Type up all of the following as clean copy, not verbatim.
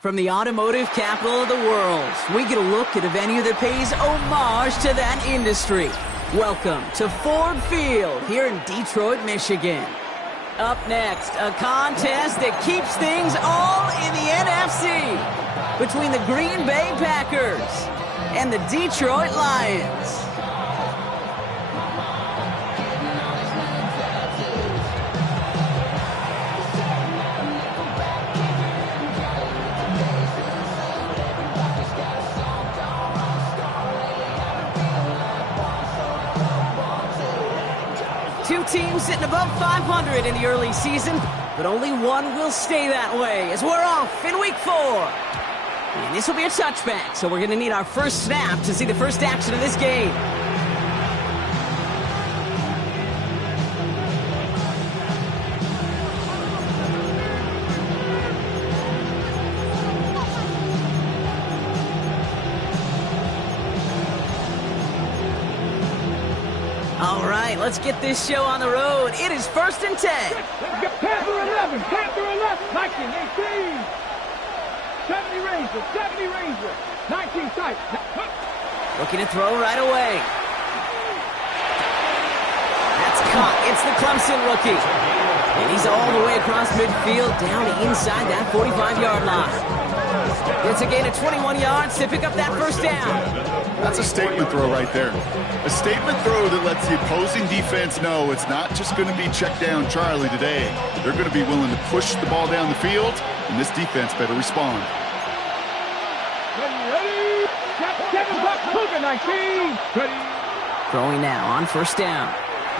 From the automotive capital of the world, we get a look at a venue that pays homage to that industry. Welcome to Ford Field here in Detroit, Michigan. Up next, a contest that keeps things all in the NFC between the Green Bay Packers and the Detroit Lions. Two teams sitting above 500 in the early season, but only one will stay that way as we're off in week 4. And this will be a touchback, so we're going to need our first snap to see the first action of this game. All right, let's get this show on the road. It is 1st and 10. Panther 11, Panther 11, 19, 18. 70 Ranger, 19 tight. Looking to throw right away. That's caught. It's the Clemson rookie. And he's all the way across midfield down inside that 45-yard line. It's a gain of 21 yards to pick up that first down. That's a statement throw right there. A statement throw that lets the opposing defense know it's not just going to be check down Charlie today. They're going to be willing to push the ball down the field, and this defense better respond. Ready. Kevin Buck, Cougar 19. Ready. Throwing now on first down.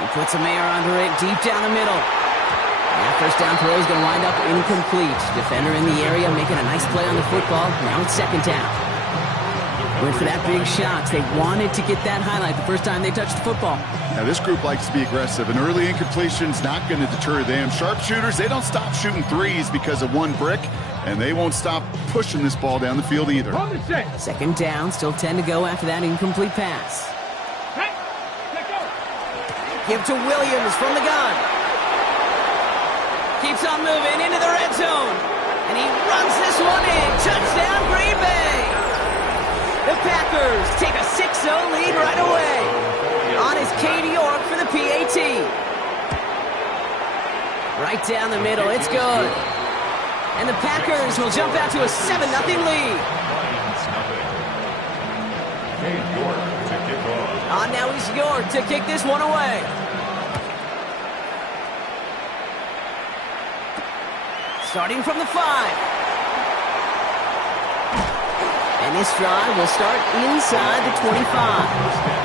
He puts a Mayer under it deep down the middle. That first down throw is going to wind up incomplete. Defender in the area making a nice play on the football. Now it's second down. Went for that big shot. They wanted to get that highlight the first time they touched the football. Now, this group likes to be aggressive. An early incompletion's not going to deter them. Sharpshooters, they don't stop shooting threes because of one brick, and they won't stop pushing this ball down the field either. Second down, still 10 to go after that incomplete pass. Give to Williams from the gun. Keeps on moving into the red zone. And he runs this one in. Touchdown, Green Bay. The Packers take a 6-0 lead right away. On is Katie York for the PAT. Right down the middle. It's good. And the Packers will jump out to a 7-0 lead. On now is York to kick this one away. Starting from the 5. And this drive will start inside the 25.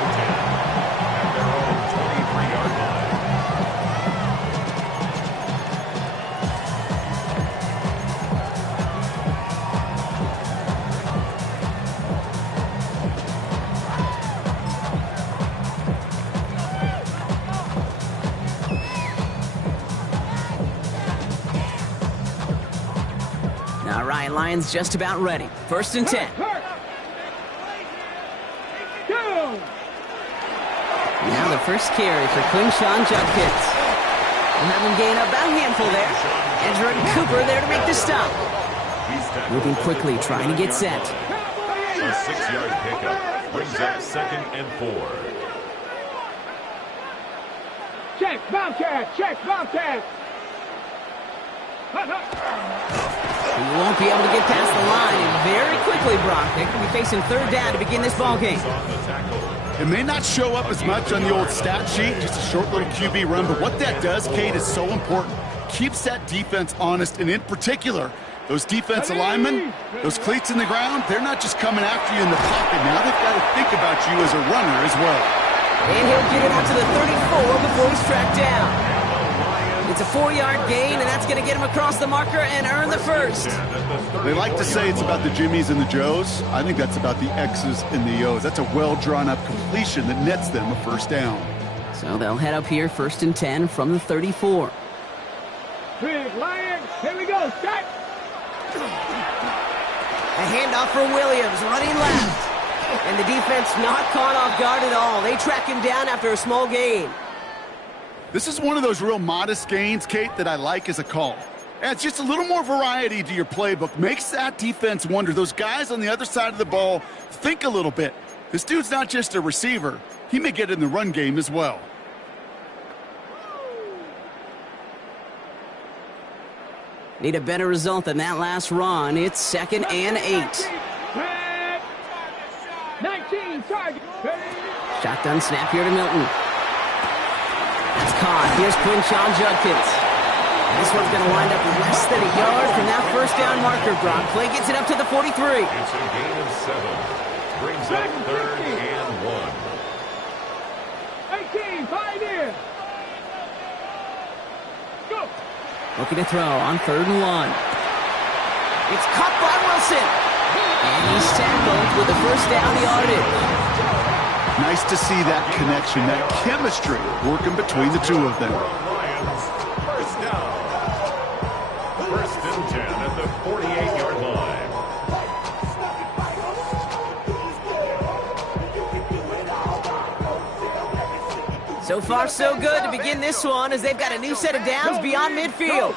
All right, Lions just about ready. 1st and 10. Now the first carry for Quinshawn Judkins. We'll have him gain about a handful there. And Jordan Cooper there to make the stop. Moving quickly, trying to get set. A 6-yard pickup brings up 2nd and 4. Check, Bobcat. He won't be able to get past the line, and very quickly, Brock, they're going to be facing 3rd down to begin this ballgame. It may not show up as much on the old stat sheet, just a short little QB run, but what that does, Kate, is so important. Keeps that defense honest, and in particular, those defensive linemen, those cleats in the ground, they're not just coming after you in the pocket. Now they've got to think about you as a runner as well. And he'll get it out to the 34 before he's tracked down. It's a 4-yard gain, and that's going to get him across the marker and earn the first. They like to say it's about the Jimmies and the Joes. I think that's about the X's and the O's. That's a well-drawn-up completion that nets them a first down. So they'll head up here 1st and 10 from the 34. Big Lions. Here we go. Start. A handoff for Williams, running left. And the defense not caught off guard at all. They track him down after a small gain. This is one of those real modest gains, Kate, that I like as a call. Adds just a little more variety to your playbook. Makes that defense wonder. Those guys on the other side of the ball think a little bit. This dude's not just a receiver. He may get in the run game as well. Need a better result than that last run. It's 2nd and 8. 19 target. Shotgun snap here to Milton. That's caught. Here's Quinshon Judkins. This one's going to wind up less than a yard from that first down marker. Brock play gets it up to the 43. It's a gain of 7. Brings up 3rd and 1. 18, 5 in. Go. Looking to throw on 3rd and 1. It's caught by Wilson. And he's tackled with the first down yardage. Nice to see that connection, that chemistry working between the two of them. Lions, first down. 1st and 10 at the 48-yard line. So far, so good to begin this one as they've got a new set of downs beyond midfield.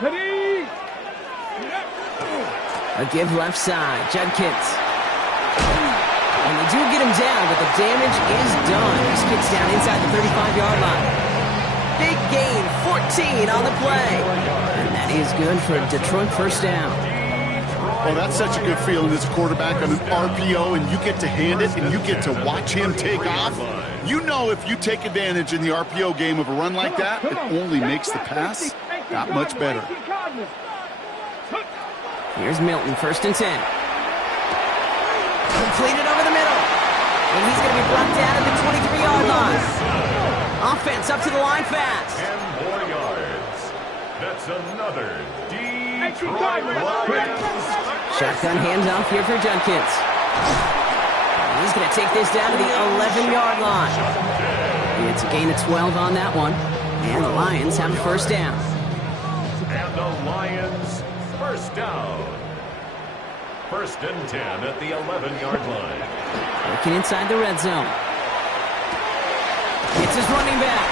Ready. A give left side, Judkins. And they do get him down, but the damage is done. This gets down inside the 35-yard line. Big gain, 14 on the play. And that is good for a Detroit first down. Well, that's such a good feeling as a quarterback on an RPO, and you get to hand it, and you get to watch him take off. You know if you take advantage in the RPO game of a run like that, it only makes the pass that much better. Here's Milton, 1st and 10. Completed over the middle. And he's going to be brought down at the 23-yard line. Offense up to the line fast. 10 more yards. That's another Detroit Lions. Shotgun handoff here for Judkins. He's going to take this down to the 11-yard line. It's a gain of 12 on that one. And the Lions have a first down. And the Lions first down. 1st and 10 at the 11-yard line. Working inside the red zone. It's his running back.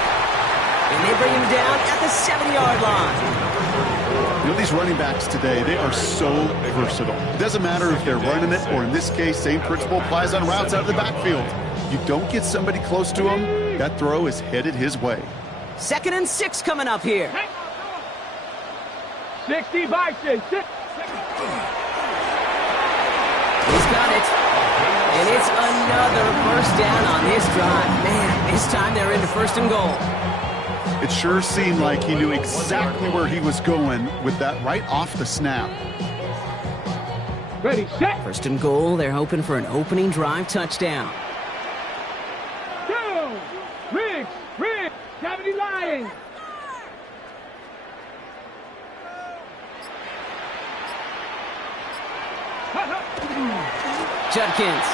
And they bring him down at the 7-yard line. You know, these running backs today, they are so versatile. It doesn't matter if they're running it, or in this case, same principle applies on routes out of the backfield. You don't get somebody close to him, that throw is headed his way. 2nd and 6 coming up here. 60 by 6. He's got it. And it's another first down on this drive. Man, this time they're into 1st and goal. It sure seemed like he knew exactly where he was going with that right off the snap. Ready, set. 1st and goal, they're hoping for an opening drive touchdown. Go. Riggs. Cavity Lions. Judkins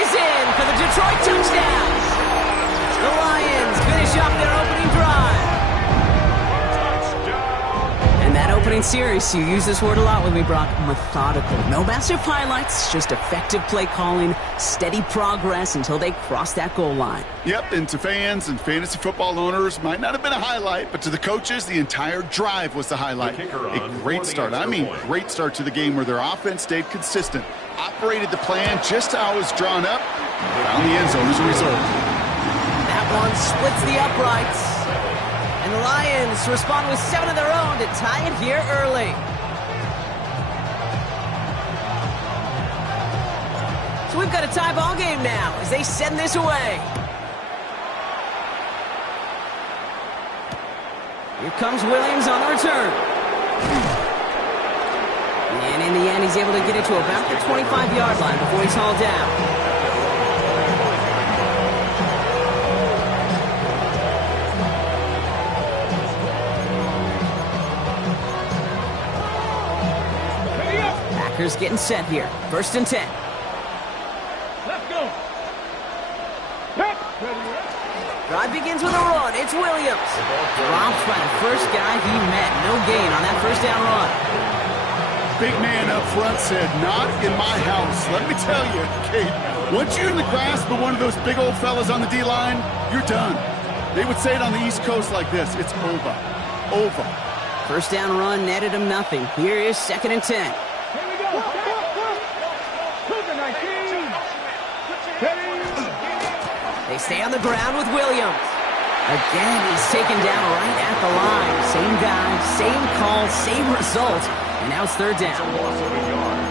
is in for the Detroit touchdown. The Lions finish up their opening drive. And that opening series, you use this word a lot with me, Brock, methodical. No massive highlights, just effective play calling, steady progress until they cross that goal line. Yep, and to fans and fantasy football owners, might not have been a highlight, but to the coaches, the entire drive was the highlight. A great start. I mean, great start to the game where their offense stayed consistent, operated the plan just how it was drawn up, found the end zone as a result. That one splits the uprights. And the Lions respond with 7 of their own to tie it here early. So we've got a tie ball game now as they send this away. Here comes Williams on the return. And in the end, he's able to get it to about the 25-yard line before he's hauled down. Packers getting set here. 1st and 10. Let's go. Drive begins with a run. It's Williams. Drops by the first guy he met. No gain on that first down run. Big man up front said, not in my house. Let me tell you, Kate, once you're in the grasp of one of those big old fellas on the D-line, you're done. They would say it on the East Coast like this, it's over. Over. First down run netted him nothing. Here is 2nd and 10. Here we go. Cougar 19. They stay on the ground with Williams. Again, he's taken down right at the line. Same guy, same call, same result. And now it's 3rd down.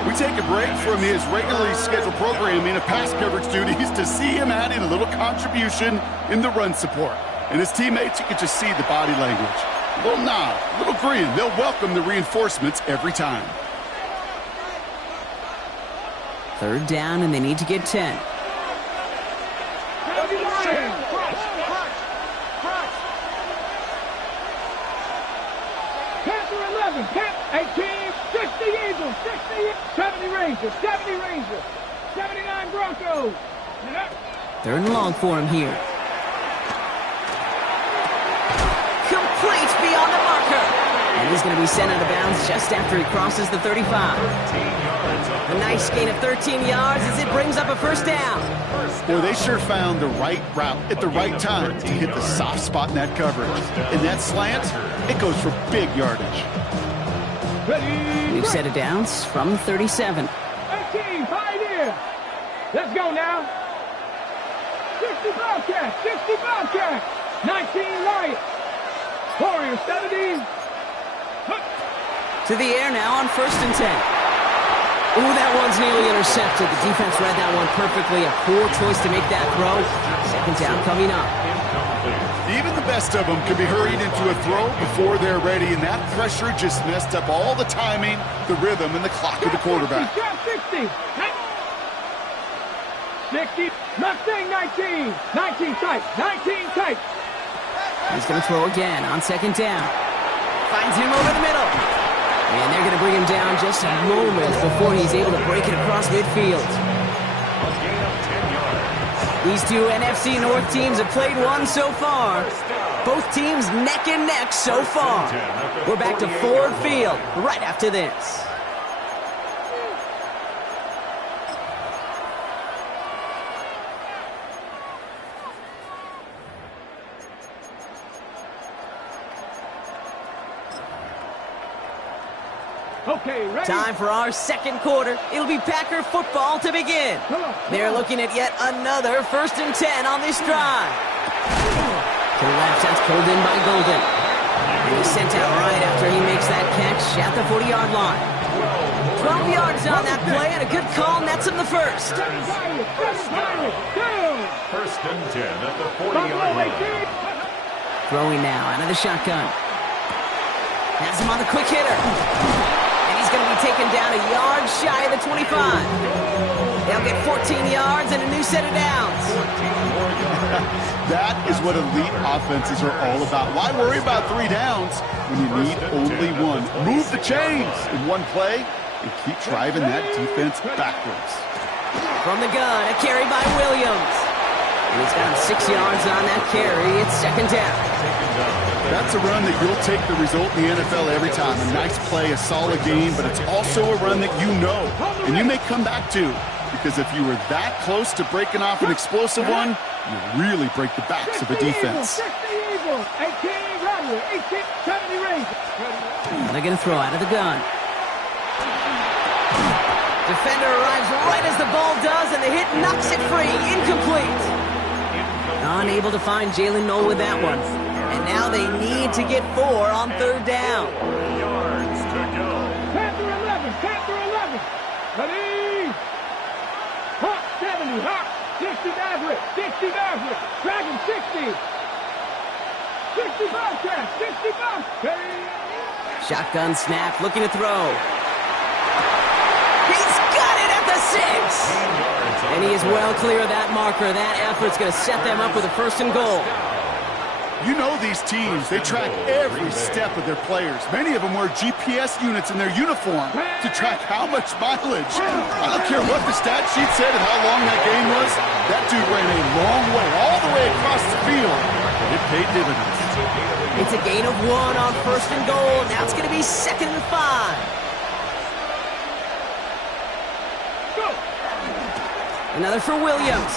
We take a break from his regularly scheduled programming of pass coverage duties to see him add in a little contribution in the run support. And his teammates, you can just see the body language. A little nod, a little grin. They'll welcome the reinforcements every time. 3rd down, and they need to get 10. Panther 11, 18, 60 Eagles, 60, 70 Rangers, 70 Rangers, 79 Broncos. 3rd and long for him here. Complete beyond the marker. And he's going to be sent out of bounds just after he crosses the 35. A nice gain of 13 yards as it brings up a first down. Boy, they sure found the right route at the right time to hit the soft spot in that coverage. In that slant, it goes for big yardage. We've set it down from 37. 18, Pioneer. Let's go now. 60 Bobcats, 60 Bobcats, 19 Lions. Warriors 70. To the air now on 1st and 10. Ooh, that one's nearly intercepted. The defense read that one perfectly. A poor choice to make that throw. 2nd down coming up. Even the best of them can be hurried into a throw before they're ready, and that pressure just messed up all the timing, the rhythm, and the clock of the quarterback. 60. 60. Mustang 19. 19 tight. 19 tight. He's going to throw again on 2nd down. Finds him over the middle. And they're going to bring him down just moments before he's able to break it across midfield. These two NFC North teams have played one so far. Both teams neck and neck so far. We're back to Ford Field right after this. Okay, ready? Time for our 2nd quarter. It'll be Packer football to begin. They're looking at yet another 1st and 10 on this drive. To the left, that's pulled in by Golden. And he's sent out right after he makes that catch at the 40-yard line. 12 yards on that play, and a good call nets him the first. 1st and 10 at the 40-yard line. Throwing now out of the shotgun. Has him on the quick hitter. He's going to be taken down a yard shy of the 25. They'll get 14 yards and a new set of downs. That is what elite offenses are all about. Why worry about 3 downs when you need only one? Move the chains in one play and keep driving that defense backwards. From the gun, a carry by Williams. And he's got him 6 yards on that carry. It's 2nd down. That's a run that you'll take the result in the NFL every time. A nice play, a solid game, but it's also a run that you know and you may come back to, because if you were that close to breaking off an explosive one, you really break the backs of a defense. 60 Eagles, 18 Rattler, 18, 70 Rangers. They're going to throw out of the gun. Defender arrives right as the ball does, and the hit knocks it free. Incomplete. Unable to find Jalen Noel with that one. And now they need to get 4 on 3rd down. Yards to go. Panther 11, Panther 11. Ready? Hawk 70, Hawk 60 Maverick, 60 Maverick. Dragon 60. 60 Bobcat, 60 Bobcat. Shotgun snap, looking to throw. He's got it at the 6. And he is well clear of that marker. That effort's going to set them up with a 1st and goal. You know these teams, they track every step of their players. Many of them wear GPS units in their uniform to track how much mileage. I don't care what the stat sheet said and how long that game was. That dude ran a long way, all the way play across the field, but it paid dividends. It's a gain of 1 on 1st and goal. Now it's going to be 2nd and 5. Go. Another for Williams.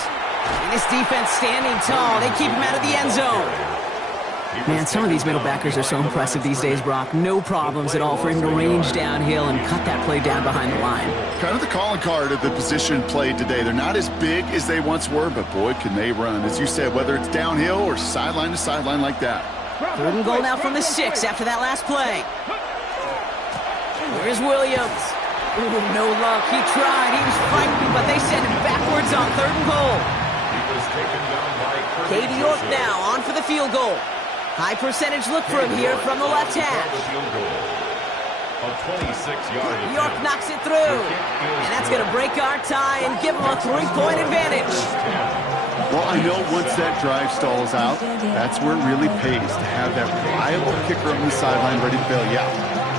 And this defense standing tall. They keep him out of the end zone. Man, some of these middle backers are so impressive these days, Brock. No problems at all for him to range downhill and cut that play down behind the line. Kind of the calling card of the position played today. They're not as big as they once were, but boy, can they run. As you said, whether it's downhill or sideline to sideline like that. 3rd and goal now from the 6 after that last play. Here's Williams. Ooh, no luck. He tried. He was fighting, but they sent him backwards on 3rd and goal. He was taken down by Katie York now on for the field goal. High percentage look for him here from the left hash. A 26-yard York knocks it through. And that's going to break our tie and give him a 3-point advantage. Well, I know once that drive stalls out, that's where it really pays to have that reliable kicker on the sideline ready to bail you out.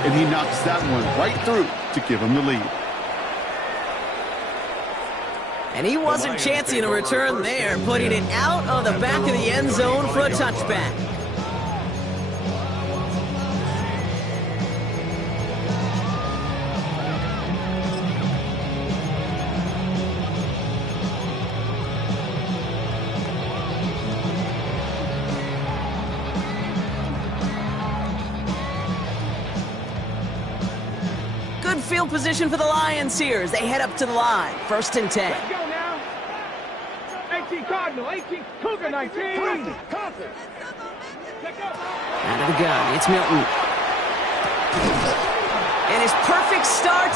And he knocks that one right through to give him the lead. And he wasn't chancing a return there, putting it out of the back of the end zone for a touchback. Good field position for the Lions here as they head up to the line. 1st and 10. Let's go now. 18 Cardinal, 18 Cougar, 19. Out of the gun, it's Milton. And his perfect start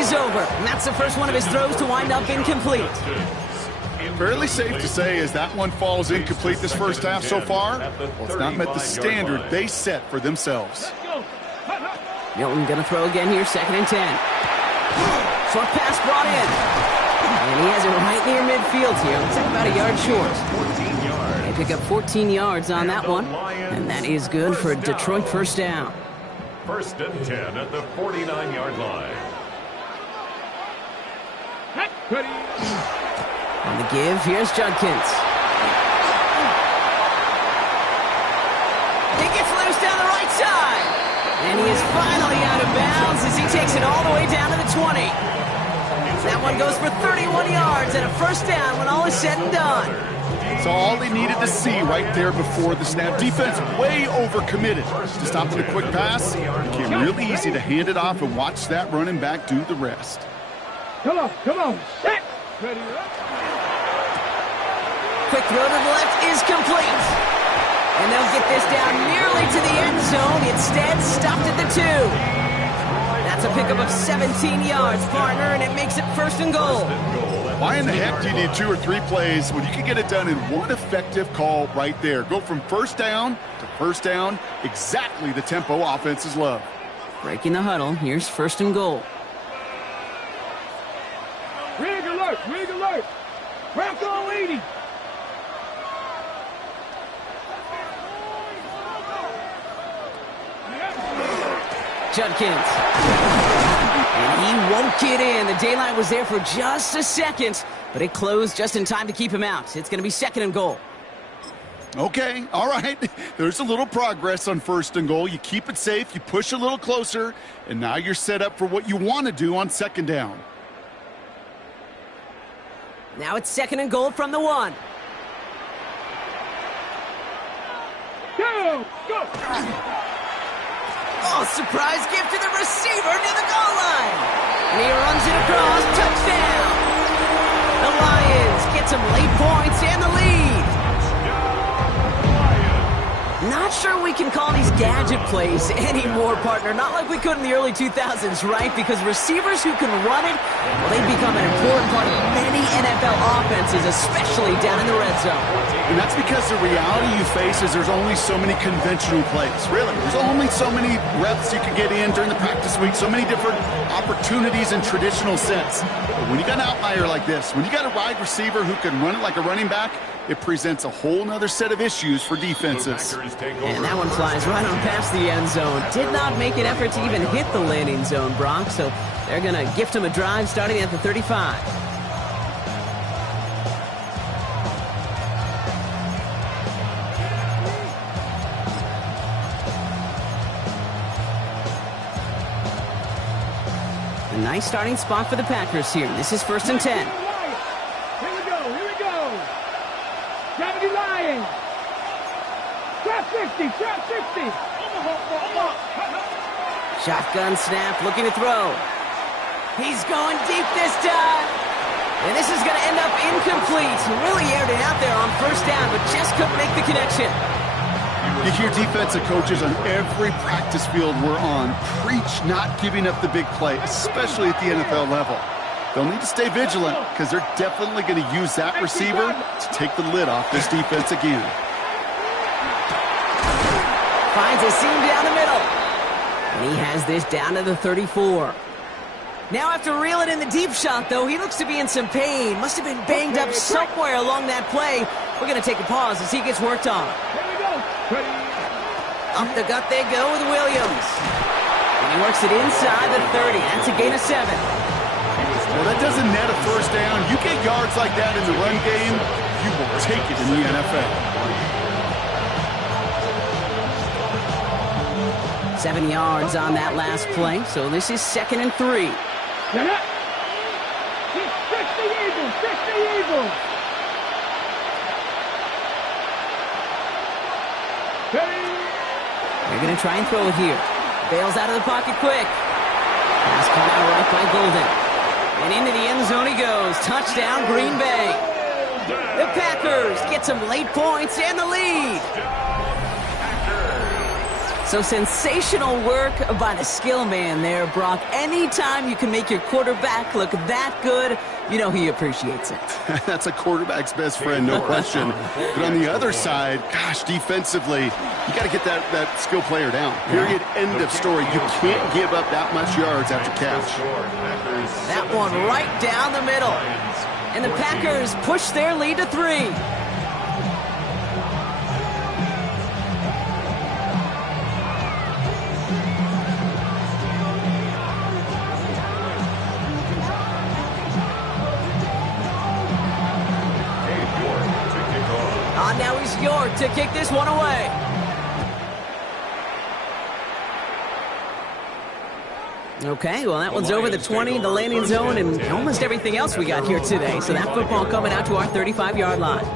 is over. And that's the first one of his throws to wind up incomplete. Fairly safe to say as that one falls incomplete this first half so far, well, it's not met the standard they set for themselves. Milton going to throw again here, 2nd and 10. Short pass brought in. And he has it right near midfield here. Looks like about a yard short. They pick up 14 yards on that one. And that is good for a Detroit first down. 1st and 10 at the 49-yard line. On the give, here's Judkins. He gets loose down the right side. And he is finally out of bounds as he takes it all the way down to the 20. That one goes for 31 yards and a first down when all is said and done. So all they needed to see right there before the snap. Defense way overcommitted to stop with a quick pass. It became really easy to hand it off and watch that running back do the rest. Come on, set. Ready up. Quick throw to the left is complete. And they'll get this down nearly to the end zone. Instead, stopped at the 2. That's a pickup of 17 yards, partner, and it makes it 1st and goal. Why in the heck do you need 2 or 3 plays when you can get it done in one effective call right there? Go from first down to first down, exactly the tempo offenses love. Breaking the huddle, here's 1st and goal. Rig alert, rig alert. Bronco 80. Judkins. And he won't get in. The daylight was there for just a second, but it closed just in time to keep him out. It's going to be 2nd and goal. Okay, all right. There's a little progress on 1st and goal. You keep it safe, you push a little closer, and now you're set up for what you want to do on 2nd down. Now it's 2nd and goal from the 1. Go! Oh, surprise gift to the receiver near the goal line. And he runs it across. Touchdown. The Lions get some late points and the lead. Not sure we can call these gadget plays anymore, partner. Not like we could in the early 2000s, right? Because receivers who can run it, well, they've become an important part of many NFL offenses, especially down in the red zone. And that's because the reality you face is there's only so many conventional plays. Really, there's only so many reps you can get in during the practice week, so many different opportunities in traditional sense. But when you got an outlier like this, when you got a wide receiver who can run it like a running back, it presents a whole nother set of issues for defenses. And that one flies right on past the end zone. Did not make an effort to even hit the landing zone, Brock, so they're going to gift him a drive starting at the 35. Nice starting spot for the Packers here. This is 1st and 10. Here we go, here we go. 70 Lions. Trap 60, trap 60. Shotgun snap, looking to throw. He's going deep this time. And this is going to end up incomplete. Really aired it out there on 1st down, but just couldn't make the connection. You hear defensive coaches on every practice field we're on preach not giving up the big play, especially at the NFL level. They'll need to stay vigilant because they're definitely going to use that receiver to take the lid off this defense again. Finds a seam down the middle. And he has this down to the 34. Now after reeling in the deep shot, though, he looks to be in some pain. Must have been banged up somewhere along that play. We're going to take a pause as he gets worked on. Up the gut they go with Williams. And he works it inside the 30. That's a gain of 7. Well, that doesn't net a 1st down. You get yards like that in the run game, you will take it in the NFL. 7 yards on that last play, so this is 2nd and 3. 60 Eagles, 60 Eagles. They're going to try and throw it here. Bails out of the pocket quick. Pass caught out right by Golden. And into the end zone he goes. Touchdown, Green Bay. The Packers get some late points and the lead. So sensational work by the skill man there, Brock. Anytime you can make your quarterback look that good, you know he appreciates it. That's a quarterback's best friend, no question. But on the other side, gosh, defensively, you got to get that skill player down. Period, end of story. You can't give up that much yards after catch. That one right down the middle. And the Packers push their lead to 3. Now he's York to kick this one away. Okay, well, that one's over the 20, the landing zone, and almost everything else we got here today. So that football coming out to our 35-yard line.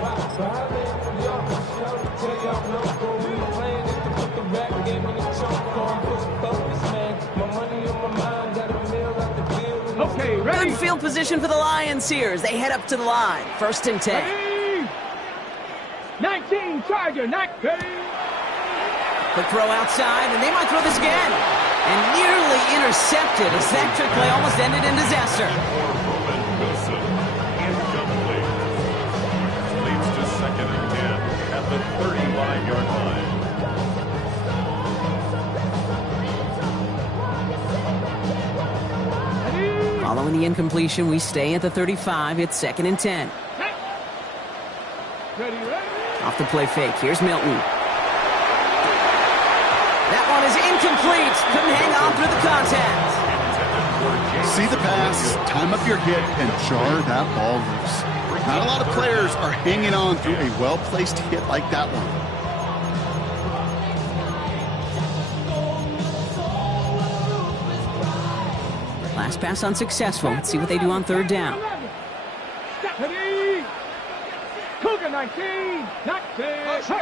Okay, ready? Good field position for the Lions here as they head up to the line. 1st and 10. Ready? 19, Charger, 19. Quick throw outside, and they might throw this again. And nearly intercepted as that trick play almost ended in disaster. Wilson, incomplete. Leads to 2nd and 10 at the 35-yard line. Following the incompletion, we stay at the 35. It's 2nd and 10. Ready, ready? Off the play fake. Here's Milton. That one is incomplete. Couldn't hang on through the contact. See the pass, time up your hit, and jar that ball loose. Not a lot of players are hanging on through a well-placed hit like that one. Last pass unsuccessful. Let's see what they do on 3rd down. Ready? Cougar 19, 19. Motion.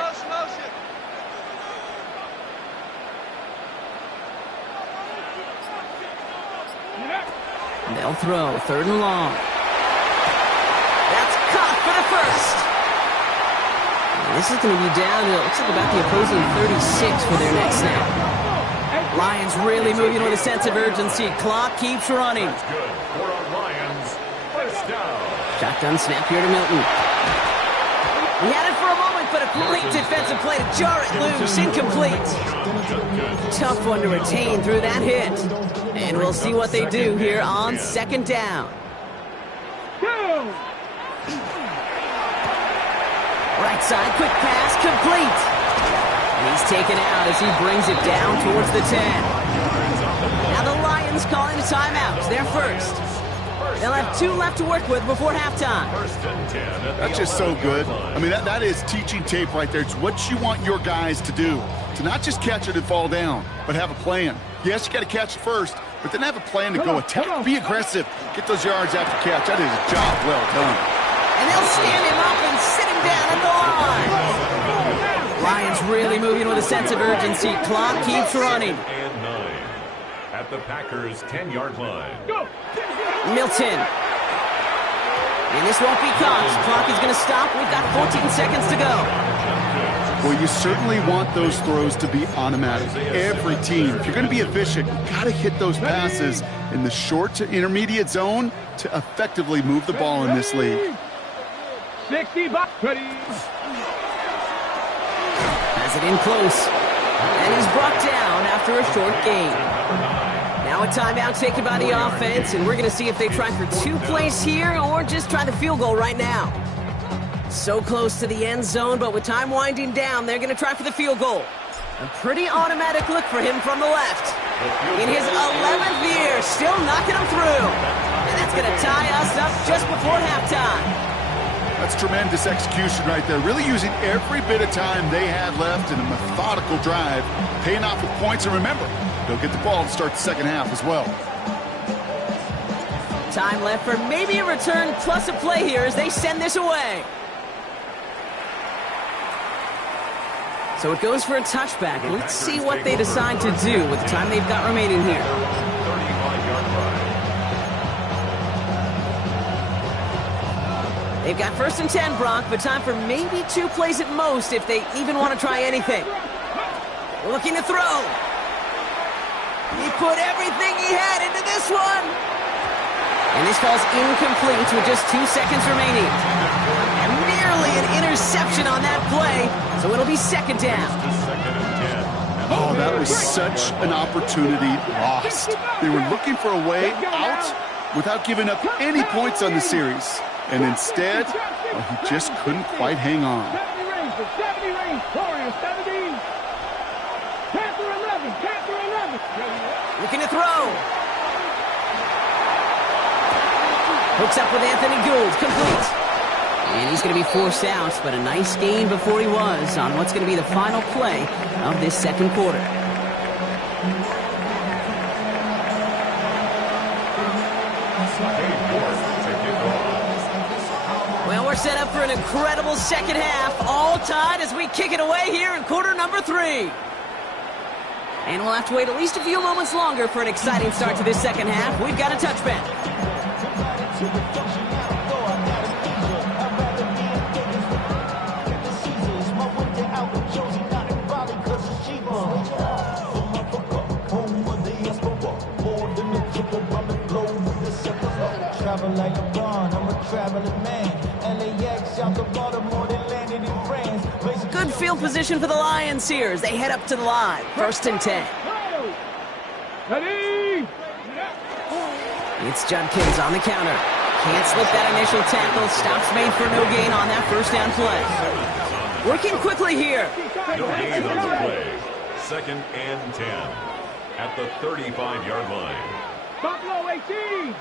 They'll throw 3rd and long. That's caught for the 1st. This is going to be down to, looks like about the opposing 36 for their next snap. Lions really moving with a sense of urgency. Clock keeps running. That's good for our Lions. 1st down. Shotgun snap here to Milton. He had it for a moment, but a great defensive play to jar it loose. Incomplete. Tough one to retain through that hit. And we'll see what they do here on 2nd down. Right side, quick pass, complete. And he's taken out as he brings it down towards the 10. Now the Lions calling a timeout. They're first. They'll have 2 left to work with before halftime. 1st and 10 at the That's just so good. I mean, that is teaching tape right there. It's what you want your guys to do. To not just catch it and fall down, but have a plan. Yes, you got to catch it first. but then have a plan to go attack. Be aggressive. Get those yards after catch. That is a job well done. And they'll stand him up and sit him down at the line. Lions really moving with a sense of urgency. Clock keeps running. And 9 at the Packers' 10-yard line. Milton. And this won't be caught. Clock is going to stop. We've got 14 seconds to go. Well, you certainly want those throws to be automatic. Every team, if you're going to be efficient, you've got to hit those passes in the short to intermediate zone to effectively move the ball in this league. 60 bucks. Ready. Has it in close. And he's brought down after a short gain. Now a timeout taken by the offense, and we're going to see if they try for 2 plays here or just try the field goal right now. So close to the end zone, but with time winding down, they're going to try for the field goal. A pretty automatic look for him from the left. In his 11th year, still knocking him through. And that's going to tie us up just before halftime. That's tremendous execution right there. Really using every bit of time they had left in a methodical drive, paying off with points. And remember, they'll get the ball to start the second half as well. Time left for maybe a return plus a play here as they send this away. So it goes for a touchback. Let's see what they decide to do with the time they've got remaining here. 35-yard line. They've got 1st and 10, Brock, but time for maybe 2 plays at most if they even want to try anything. Looking to throw. He put everything he had into this one. And this falls incomplete with just 2 seconds remaining. And nearly an interception on that play, so it'll be 2nd down. Oh, that was such an opportunity lost. They were looking for a way out without giving up any points on the series. And instead, well, he just couldn't quite hang on. 70 range, 70 range, Torres, 70. Panther 11, Panther 11. Looking to throw. Hooks up with Anthony Gould, complete. And he's going to be forced out, but a nice gain before he was on what's going to be the final play of this second quarter. Well, we're set up for an incredible second half, all tied as we kick it away here in quarter number 3. And we'll have to wait at least a few moments longer for an exciting start to this second half. We've got a touchback. Good field position for the Lions here as they head up to the line. 1st and 10. Ready. It's Judkins on the counter. Can't slip that initial tackle. Stops made for no gain on that 1st down play. Working quickly here. No gain on the play. 2nd and 10 at the 35-yard line. Buffalo 18.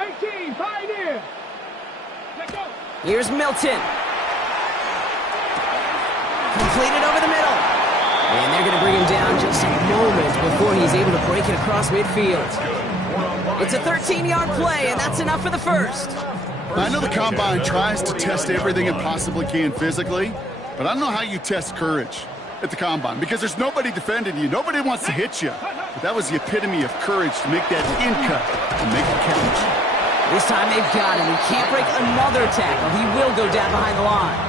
18, Pioneer. Let's go. Here's Milton. Completed over the middle. And they're going to bring him down just a moment before he's able to break it across midfield. It's a 13-yard play, and that's enough for the 1st. I know the Combine tries to test everything it possibly can physically, but I don't know how you test courage at the Combine because there's nobody defending you. Nobody wants to hit you. But that was the epitome of courage to make that in cut and make the catch. This time they've got him. He can't break another tackle. He will go down behind the line.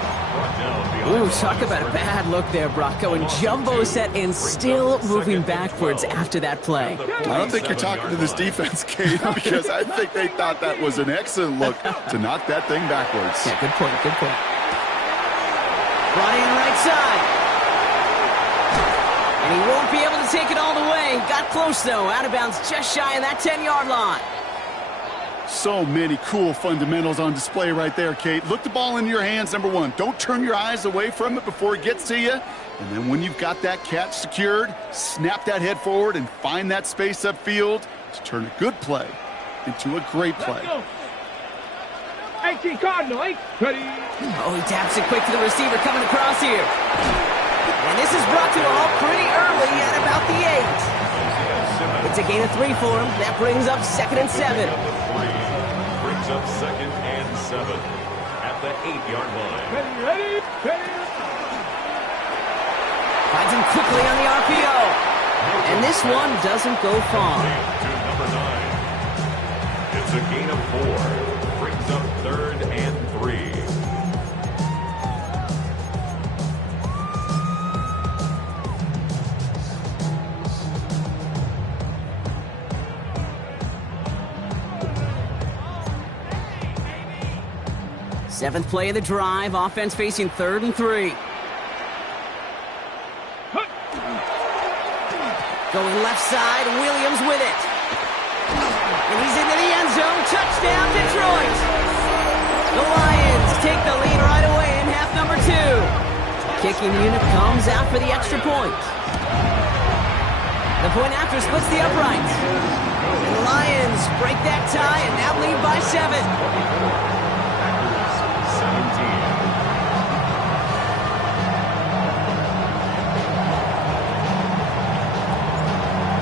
Ooh, talk about a bad look there, Brock. Going jumbo set and still moving backwards after that play. I don't think you're talking to this defense, Kate, because I think they thought that was an excellent look to knock that thing backwards. Yeah, good point, good point. Brought in right side. And he won't be able to take it all the way. Got close, though. Out of bounds just shy of that 10-yard line. So many cool fundamentals on display right there, Kate. Look the ball into your hands, number 1. Don't turn your eyes away from it before it gets to you. And then when you've got that catch secured, snap that head forward and find that space upfield to turn a good play into a great play. 18 Cardinal, 8. Ready. Oh, he taps it quick to the receiver coming across here. And this is brought to a halt pretty early at about the 8. It's a gain of 3 for him. That brings up 2nd and 7. Brings up 2nd and 7 at the 8-yard line. Ready. Finds him quickly on the RPO. And this one doesn't go far. To number 9. It's a gain of 4. Brings up 3rd and 3. Seventh play of the drive. Offense facing 3rd and 3. Going left side, Williams with it. And he's into the end zone. Touchdown, Detroit. The Lions take the lead right away in half number 2. Kicking unit comes out for the extra point. The point after splits the uprights. And the Lions break that tie and now lead by 7.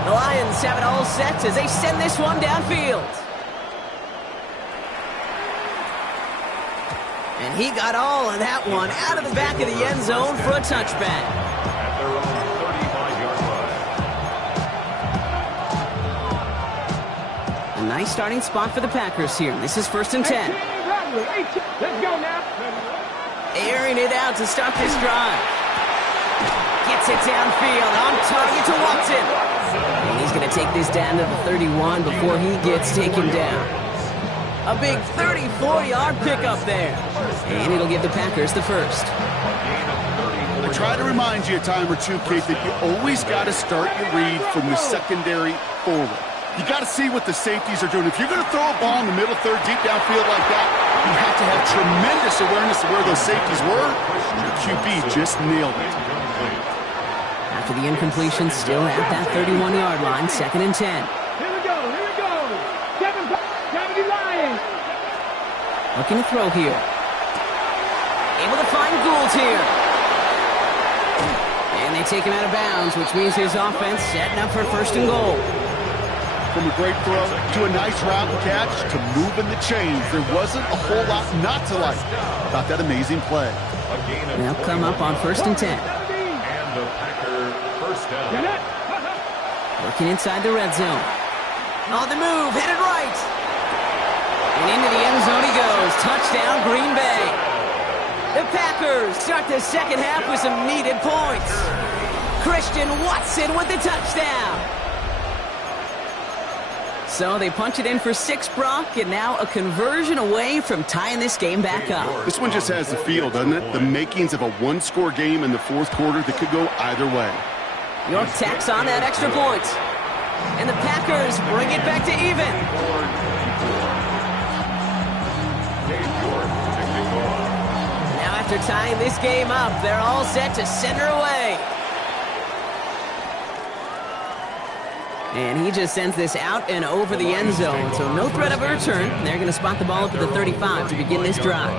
The Lions have it all set as they send this one downfield. And he got all of that one out of the back of the end zone for a touchback. At their own 35-yard line. A nice starting spot for the Packers here. This is 1st and 10. Let's go now. Airing it out to start this drive. Gets it downfield, on target to Watson. And he's going to take this down to the 31 before he gets taken down. A big 34-yard pickup there. And it'll give the Packers the first. I try to remind you a time or two, Kate, that you always got to start your read from the secondary forward. You got to see what the safeties are doing. If you're going to throw a ball in the middle third, deep downfield like that, you have to have tremendous awareness of where those safeties were. The QB just nailed it. After the incompletion, still at that 31-yard line, 2nd and 10. Here we go. 70 Lions. Looking to throw here. Able to find Gould here. And they take him out of bounds, which means his offense setting up for 1st and goal. From a great throw to a nice route and catch to moving the chains, there wasn't a whole lot not to like about that amazing play. They'll come up on 1st and 10. And the Packer first down. Working inside the red zone. On the move, headed right. And into the end zone he goes. Touchdown, Green Bay. The Packers start the second half with some needed points. Christian Watson with the touchdown. So they punch it in for 6, Brock, and now a conversion away from tying this game back up. This one just has the feel, doesn't it? The makings of a one-score game in the 4th quarter that could go either way. York tacks on that extra point. And the Packers bring it back to even. Now after tying this game up, they're all set to send her away. And he just sends this out and over the end zone, so no threat of a return. They're going to spot the ball up at the 35 to begin this drive.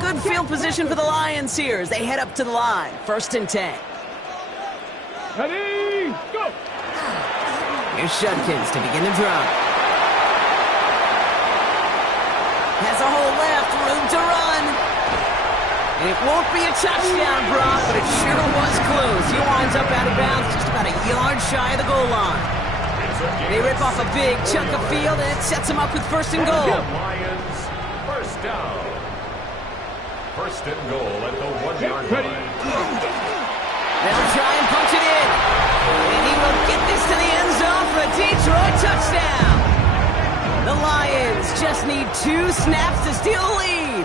Good field position for the Lions here as they head up to the line. 1st and 10. Ready, go! Here's Judkins to begin the drive. Has a hole left, room to run. It won't be a touchdown, Brock, but it sure was close. He winds up out of bounds just about a yard shy of the goal line. They rip off a big chunk of field, and it sets them up with 1st and goal. Lions, first down. 1st and goal at the 1-yard line. They'll try and punch it in. And he will get this to the end zone for a Detroit touchdown. The Lions just need 2 snaps to steal the lead.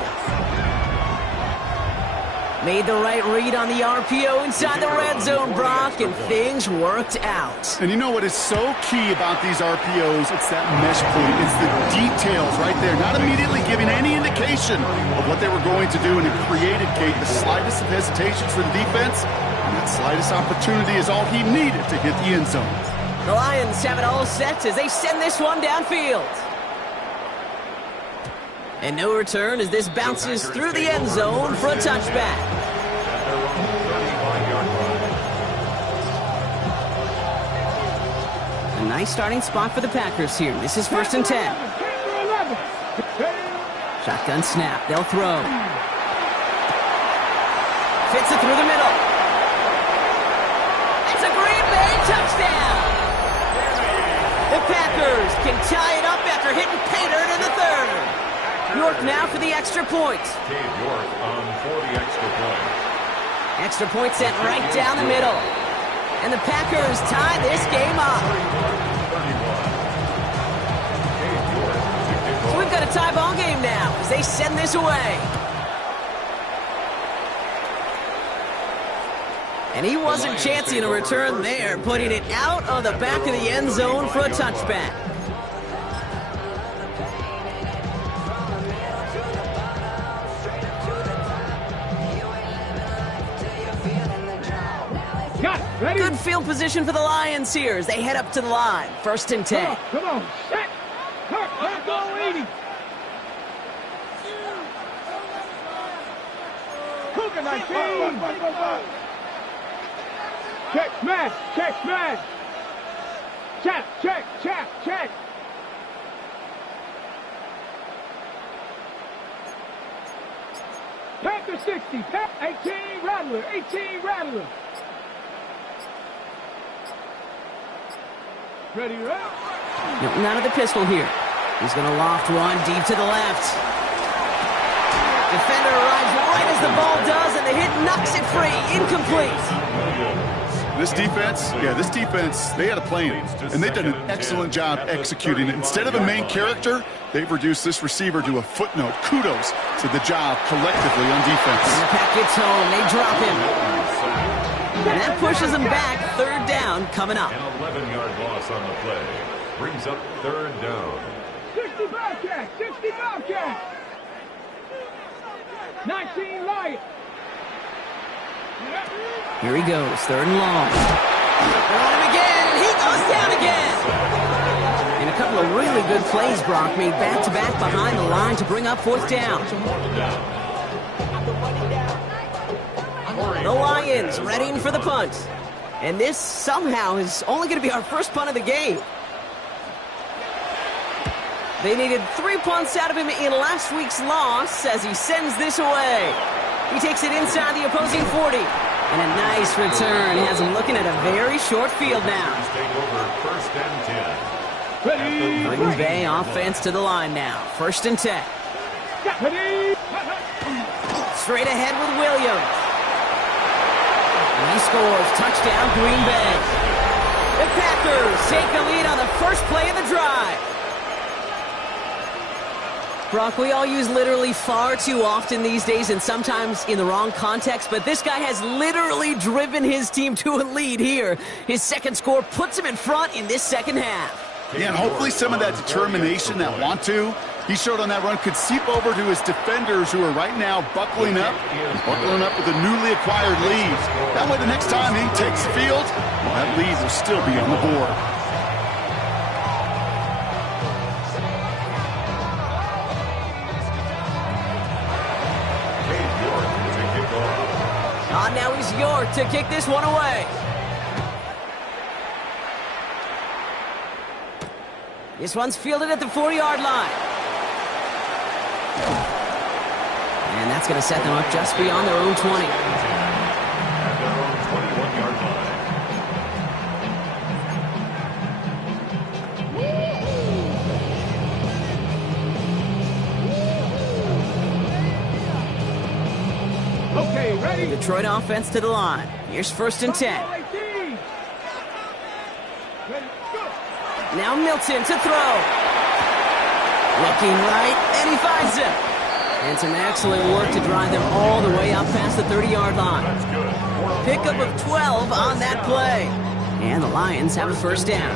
Made the right read on the RPO inside the red zone, Brock, and things worked out. And you know what is so key about these RPOs? It's that mesh point. It's the details right there. Not immediately giving any indication of what they were going to do, and it created, Kate, the slightest of hesitations for the defense, and that slightest opportunity is all he needed to hit the end zone. The Lions have it all set as they send this one downfield. And no return as this bounces through the end zone for a touchback. At their own 35-yard line. A nice starting spot for the Packers here. This is 1st and 10. Shotgun snap. They'll throw. Fits it through the middle. It's a Green Bay touchdown. The Packers can tie it up after hitting pay dirt in the 3rd. York now for the extra point. Cade York on for the extra point. Extra point sent right down the middle. And the Packers tie this game up. 31. So we've got a tie ball game now as they send this away. And he wasn't chancing a return there, putting it out of the back of the end zone for a touchback. Ready? Good field position for the Lions here as they head up to the line. 1st and 10. Come on. Set. Let's go, 80. Cougar 19. Check, smash. Check, smash. Check, check, check, check. Panther 60. 18 Rattler. 18 Rattler. Ready, right? Milton out of the pistol here. He's going to loft one deep to the left. Defender arrives right as the ball does, and the hit knocks it free. Incomplete. This defense, they had a plan, and they've done an excellent job executing it. Instead of a main character, they've reduced this receiver to a footnote. Kudos to the job collectively on defense. And the pack gets home. They drop him. And that pushes them back. 3rd down coming up. An 11-yard loss on the play. Brings up 3rd down. 60 Bobcat. 60 Bobcat. 19 Lion. Here he goes. 3rd and long. They're on him again, and he goes down again. And a couple of really good plays Brock made back-to-back behind the line to bring up 4th down. The Lions readying for the punt. And this somehow is only going to be our first punt of the game. They needed 3 punts out of him in last week's loss as he sends this away. He takes it inside the opposing 40. And a nice return has him looking at a very short field now. Take over 1st and 10. Green Bay offense to the line now. 1st and 10. Straight ahead with Williams. And he scores. Touchdown, Green Bay. The Packers take the lead on the first play of the drive. Brock, we all use literally far too often these days and sometimes in the wrong context, but this guy has literally driven his team to a lead here. His second score puts him in front in this second half. Yeah, and hopefully some of that determination, that want to, he showed on that run could seep over to his defenders who are right now buckling up with a newly acquired lead. That way the next time he takes the field, that lead will still be on the board. Now he's York to kick this one away. This one's fielded at the 40-yard line. And that's going to set them up just beyond their own 20. At their own 21-yard line. Okay, ready? Detroit offense to the line. Here's 1st and 10. Now Milton to throw. Looking right, and he finds him. And some excellent work to drive them all the way up past the 30-yard line. Pickup of 12 on that play. And the Lions have a 1st down.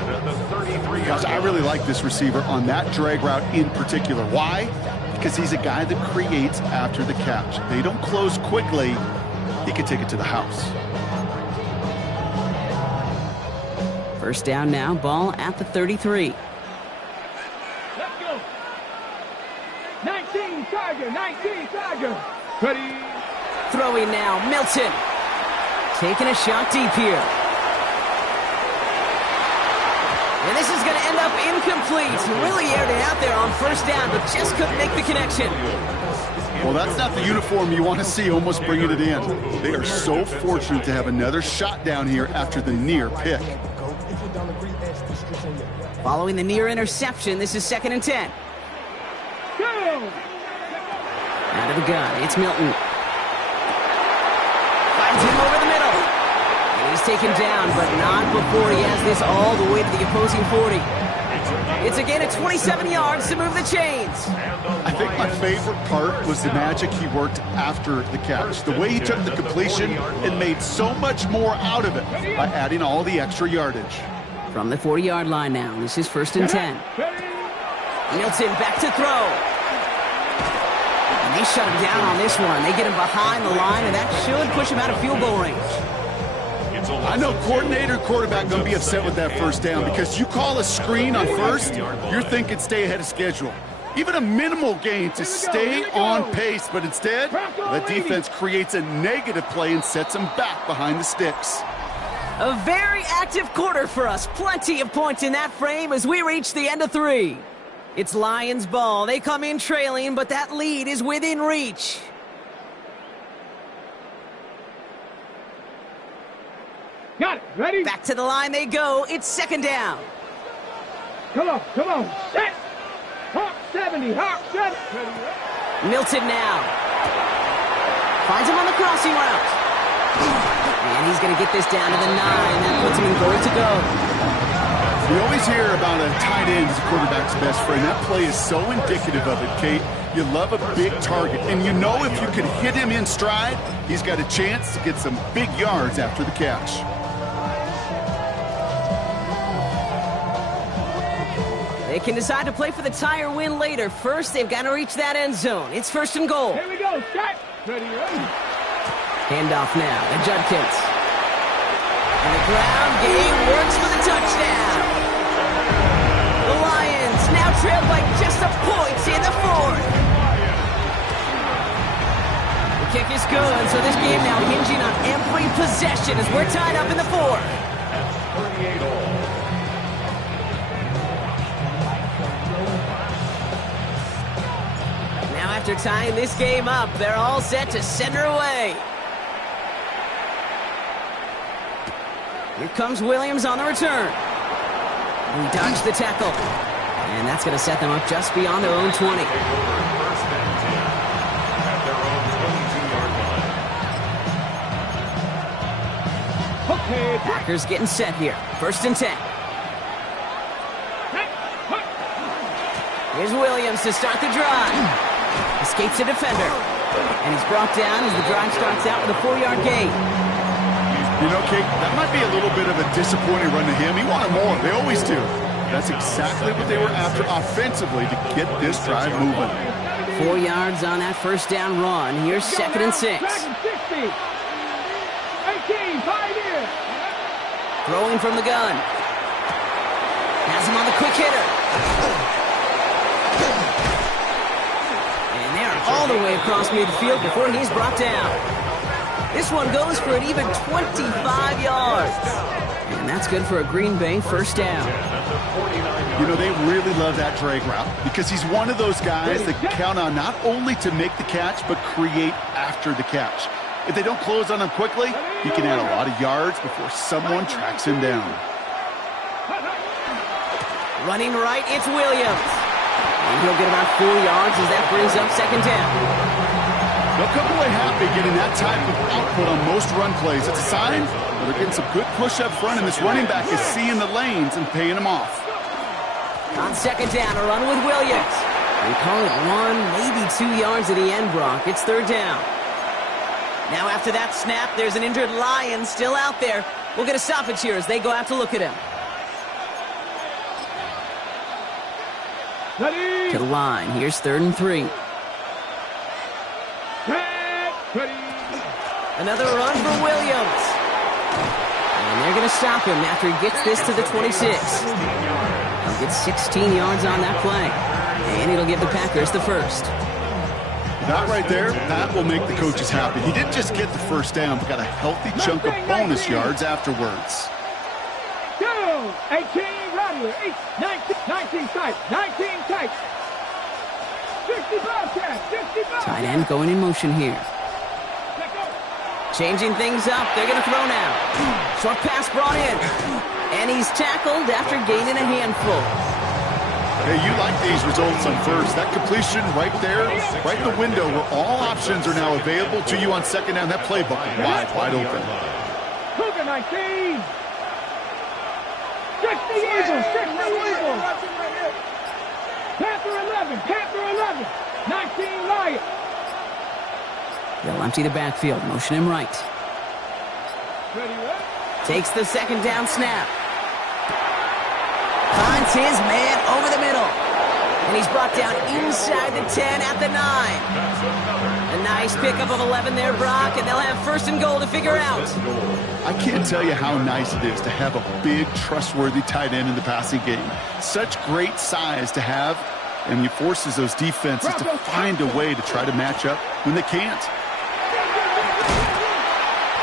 Gosh, I really like this receiver on that drag route in particular. Why? Because he's a guy that creates after the catch. They don't close quickly. He can take it to the house. 1st down now, ball at the 33. Let's go. 19. Tiger. 19, Tiger. Ready. Throwing now, Milton. Taking a shot deep here. And this is going to end up incomplete. Really aired it out there on first down, but just couldn't make the connection. Well, that's not the uniform you want to see almost bringing it in. They are so fortunate to have another shot down here after the near pick. Following the near interception, this is 2nd and 10. Go. Out of the gun, it's Milton. Finds him over the middle. And he's taken down, but not before he has this all the way to the opposing 40. It's a gain of 27 yards to move the chains. I think my favorite part was the magic he worked after the catch. The way he took the completion and made so much more out of it by adding all the extra yardage. From the 40-yard line now, this is 1st and 10. Milton back to throw. And they shut him down on this one. They get him behind the line, and that should push him out of field goal range. I know coordinator and quarterback going to be upset with that first down because you call a screen on first, you're thinking stay ahead of schedule. Even a minimal gain to stay on pace, but instead, the defense creates a negative play and sets them back behind the sticks. A very active quarter for us. Plenty of points in that frame as we reach the end of 3. It's Lions ball. They come in trailing, but that lead is within reach. Got it. Ready? Back to the line they go. It's 2nd down. Come on. Set. Hawk 70. Hawk 70. Ready. Milton now. Finds him on the crossing route. And he's going to get this down to the 9. That puts him in goal to go. We always hear about a tight end as a quarterback's best friend. That play is so indicative of it, Kate. You love a big target, and you know if you can hit him in stride, he's got a chance to get some big yards after the catch. They can decide to play for the tie or win later. First, they've got to reach that end zone. It's 1st and goal. Here we go. Set. Ready. Handoff now to Judkins. And the ground game works for the touchdown. The Lions now trailed by just a point in the 4th. The kick is good, so this game now hinging on every possession as we're tied up in the 4th. Now after tying this game up, they're all set to send her away. Here comes Williams on the return. He dodged the tackle. And that's going to set them up just beyond their own 20. First and 10 at their own 22-yard line. Okay. Packers getting set here. 1st and 10. Here's Williams to start the drive. Escapes a defender. And he's brought down as the drive starts out with a 4-yard gain. You know, Kate, that might be a little bit of a disappointing run to him. He wanted more. They always do. That's exactly what they were after offensively to get this drive moving. 4 yards on that first down run. Here's 2nd and 6. 18, pioneer. Throwing from the gun. Has him on the quick hitter. And they're all the way across midfield before he's brought down. This one goes for an even 25 yards. And that's good for a Green Bay first down. You know, they really love that drag route because he's one of those guys that count on not only to make the catch, but create after the catch. If they don't close on him quickly, he can add a lot of yards before someone tracks him down. Running right, it's Williams. And he'll get about 4 yards as that brings up 2nd down. They'll come away happy getting that type of output on most run plays. It's a sign that they're getting some good push up front, and this running back is seeing the lanes and paying them off. On 2nd down, a run with Williams. They call it 1, maybe 2 yards at the end, Brock. It's 3rd down. Now after that snap, there's an injured Lion still out there. We'll get a stoppage here as they go out to look at him. Ready. To the line, here's 3rd and 3. Ready. Another run for Williams. And they're going to stop him after he gets this to the 26. He'll get 16 yards on that play. And it'll give the Packers the first. That right there, that will make the coaches happy. He didn't just get the first down, but got a healthy chunk of bonus yards afterwards. 2, 18, Rodley, 19 tight, 19 tight. 65 tap, 65. Tight end going in motion here. Changing things up. They're going to throw now. Short pass brought in. And he's tackled after gaining a handful. Hey, you like these results on first. That completion right there, right in the window where all options are now available to you on second down. That playbook wide open. Cougar 19. 60 Eagles, 60 Eagles. Panther 11, Panther 11. 19 Lions. They'll empty the backfield. Motion him right. Takes the second down snap. Finds his man over the middle. And he's brought down inside the 10 at the 9. A nice pickup of 11 there, Brock, and they'll have first and goal to figure out. I can't tell you how nice it is to have a big, trustworthy tight end in the passing game. Such great size to have, and he forces those defenses to find a way to try to match up when they can't.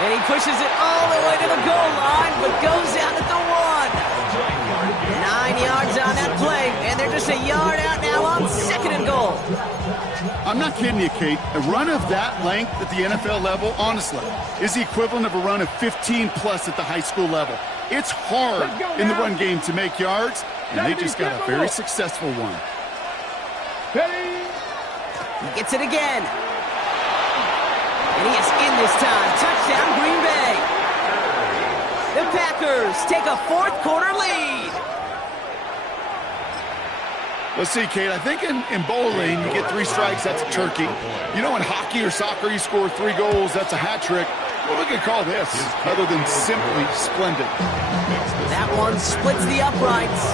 And he pushes it all the way to the goal line, but goes out at the 1. 9 yards on that play, and they're just a yard out now on second and goal. I'm not kidding you, Kate. A run of that length at the NFL level, honestly, is the equivalent of a run of 15-plus at the high school level. It's hard in the run game to make yards, and they just got a very successful one. He gets it again. And he is in this time. Touchdown, Green Bay. The Packers take a fourth-quarter lead. Let's see, Kate. I think in bowling, you get 3 strikes, that's a turkey. You know, in hockey or soccer, you score 3 goals, that's a hat trick. What are we going to call this other than simply splendid? That one splits the uprights.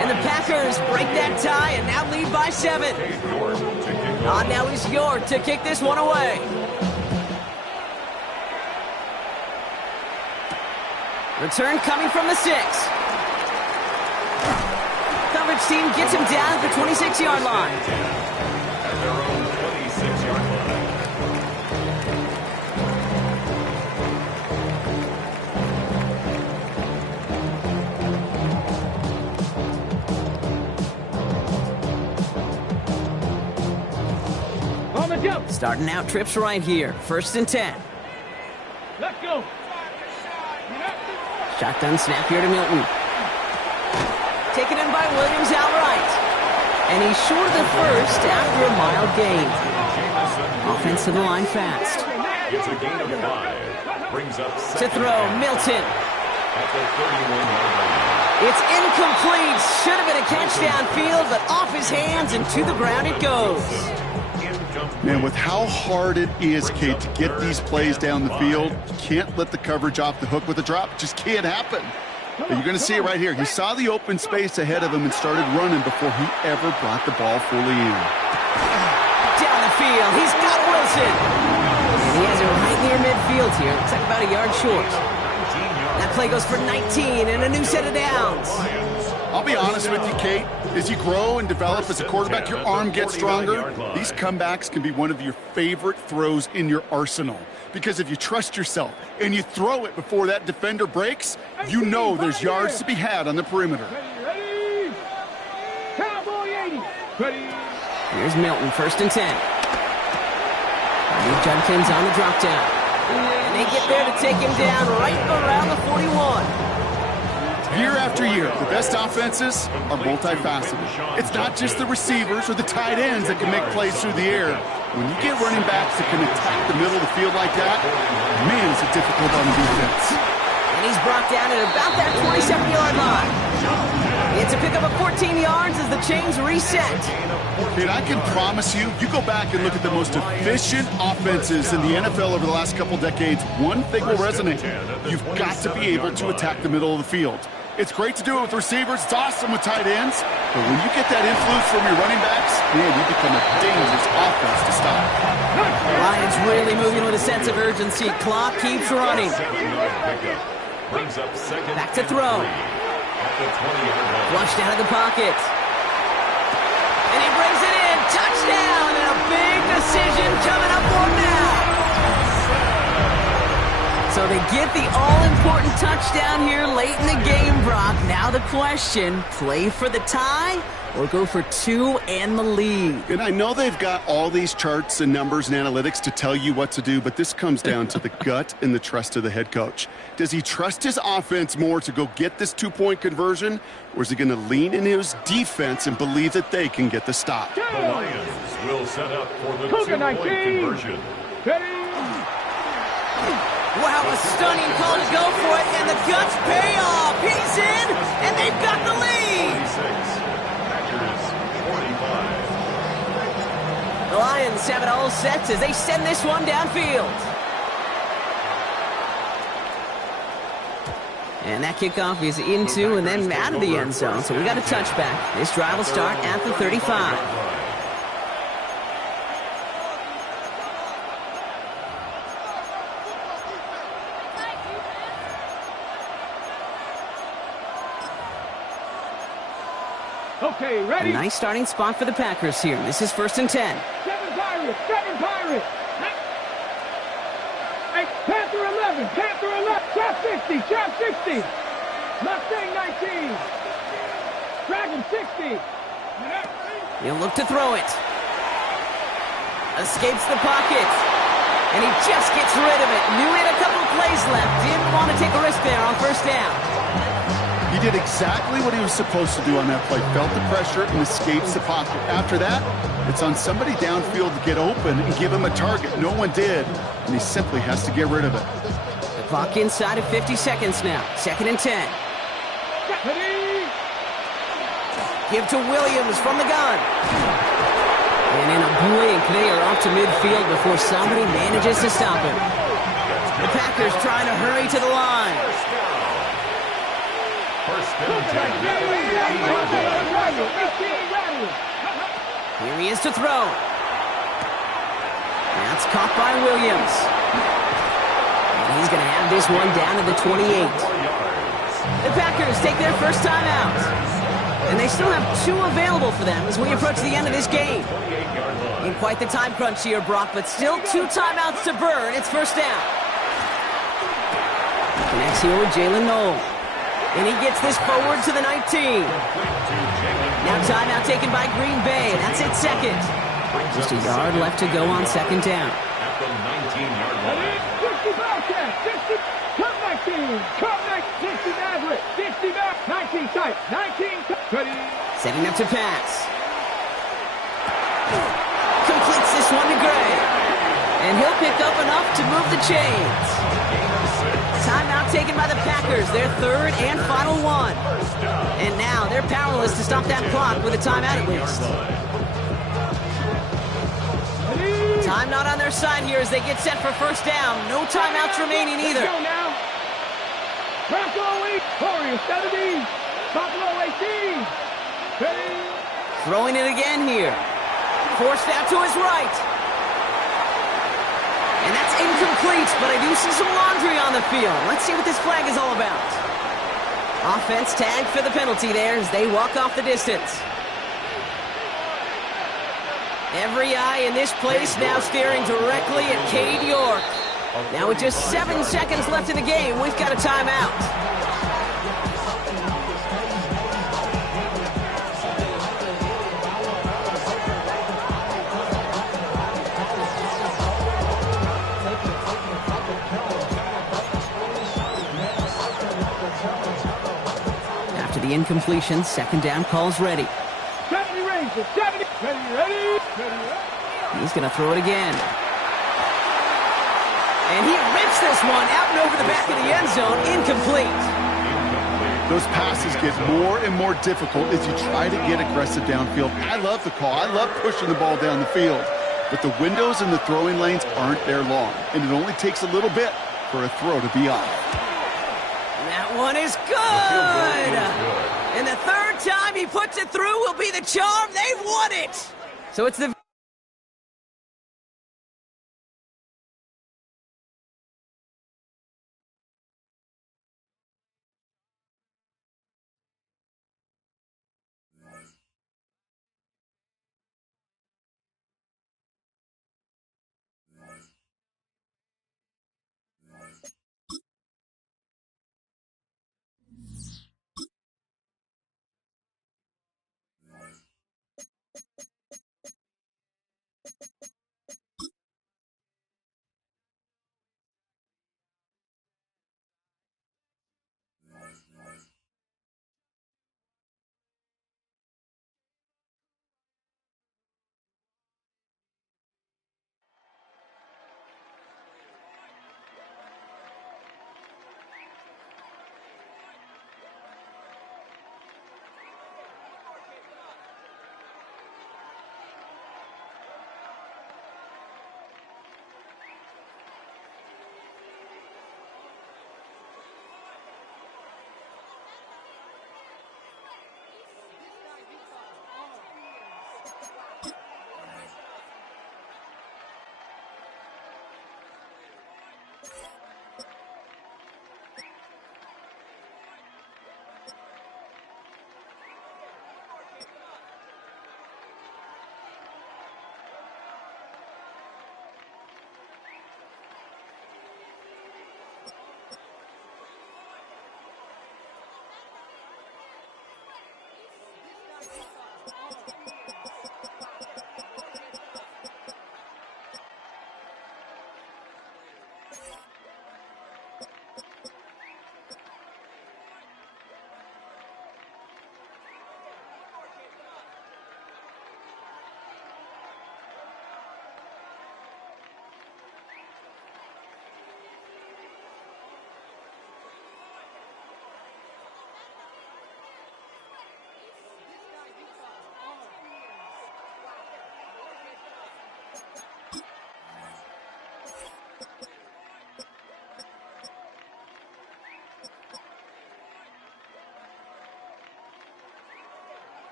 And the Packers break that tie and now lead by 7. Now is York to kick this one away. Return coming from the 6. Coverage team gets him down at the 26-yard line. At their own 26-yard On the jump. Starting out trips right here. First and 10. Let's go. Shotgun snap here to Milton. Taken in by Williams outright. And he's short of the first after a mild gain. Offense to the line fast. It's a gain of 5. Brings up To throw, Milton. at the 31-yard line. It's incomplete. Should have been a catch downfield, but off his hands and to the ground it goes. Man, with how hard it is, Kate, to get these plays down the field, you can't let the coverage off the hook with a drop. It just can't happen. But you're going to see it right here. He saw the open space ahead of him and started running before he ever brought the ball fully in. Down the field, he's got Wilson. And he has it right near midfield here. Looks like about a yard short. That play goes for 19 and a new set of downs. I'll be honest with you, Kate. As you grow and develop as a quarterback, your arm gets stronger. These comebacks can be one of your favorite throws in your arsenal. Because if you trust yourself and you throw it before that defender breaks, you know there's yards to be had on the perimeter. Ready. Cowboy 80. Ready. Here's Milton, first and 10. Lee Judkins on the drop down. And they get there to take him down right around the 41. Year after year, the best offenses are multifaceted. It's not just the receivers or the tight ends that can make plays through the air. When you get running backs that can attack the middle of the field like that, man, it's a difficult on defense. And he's brought down at about that 27-yard line. It's a pickup of 14 yards as the chains reset. Kid, I can promise you, you go back and look at the most efficient offenses in the NFL over the last couple decades, one thing will resonate. You've got to be able to attack the middle of the field. It's great to do it with receivers. It's awesome with tight ends. But when you get that influence from your running backs, man, you become a dangerous offense to stop. Lions really moving with a sense of urgency. Clock keeps running. Back to throw. Flushed out of the pocket. And he brings it in. Touchdown! And a big decision coming up for him now. So they get the all-important touchdown here late in the game, Brock. Now the question, play for the tie or go for two and the lead? And I know they've got all these charts and numbers and analytics to tell you what to do, but this comes down to the gut and the trust of the head coach. Does he trust his offense more to go get this two-point conversion, or is he going to lean into his defense and believe that they can get the stop? The Lions will set up for the Cougar two-point 19. conversion. Ready? Wow, a stunning call to go for it, and the guts pay off. He's in, and they've got the lead. 26. Packers 45. The Lions have it all set as they send this one downfield. And that kickoff is into and then out of the end zone, so we got a touchback. This drive will start at the 35. Okay, A ready? nice starting spot for the Packers here. This is 1st and 10. Seven Pirates, seven Pirates. Hey, Panther 11, Panther 11. Trap 60, Trap 60. Mustang 19. Dragon 60. He'll look to throw it. Escapes the pocket. And he just gets rid of it. Knew he had a couple of plays left. Didn't want to take a risk there on 1st down. He did exactly what he was supposed to do on that play. Felt the pressure and escapes the pocket. After that, it's on somebody downfield to get open and give him a target. No one did, and he simply has to get rid of it. The clock inside of 50 seconds now. 2nd and 10. Ready? Give to Williams from the gun. And in a blink, they are off to midfield before somebody manages to stop him. The Packers trying to hurry to the line. First and 10. Here he is to throw. That's caught by Williams. And he's going to have this one down to the 28. The Packers take their first time out. And they still have two available for them as we approach the end of this game. In quite the time crunch here, Brock, but still two timeouts to burn. It's 1st down. Connects here with Jalen Noel. And he gets this forward to the 19. Now timeout taken by Green Bay. That's it, 2nd. Just a yard left to go on 2nd down. At the 19-yard line. 60 Bobcats, 60. Come 19. Come 60 Maverick. 60 back. 19 tight. 19 tight. Ready? Setting up to pass. Completes this one to Gray. And he'll pick up enough to move the chains. Timeout taken by the Packers, their 3rd and final one. And now they're powerless to stop that clock with a timeout at least. Time not on their side here as they get set for 1st down. No timeouts remaining either. Let's go now. Bronco 8. Warriors 70. Buffalo 18. Ready? Throwing it again here. Forced out to his right. And that's incomplete, but I do see some laundry on the field. Let's see what this flag is all about. Offense tagged for the penalty there as they walk off the distance. Every eye in this place now staring directly at Cade York. Now with just 7 seconds left in the game, we've got a timeout. After the incompletion, 2nd down calls ready. 70 Rangers, 70. Ready? He's going to throw it again. And he rips this one out and over the back of the end zone. Incomplete. Those passes get more and more difficult as you try to get aggressive downfield. I love the call. I love pushing the ball down the field. But the windows in the throwing lanes aren't there long. And it only takes a little bit for a throw to be off. That one is good. And the 3rd time he puts it through will be the charm. They've won it. So it's the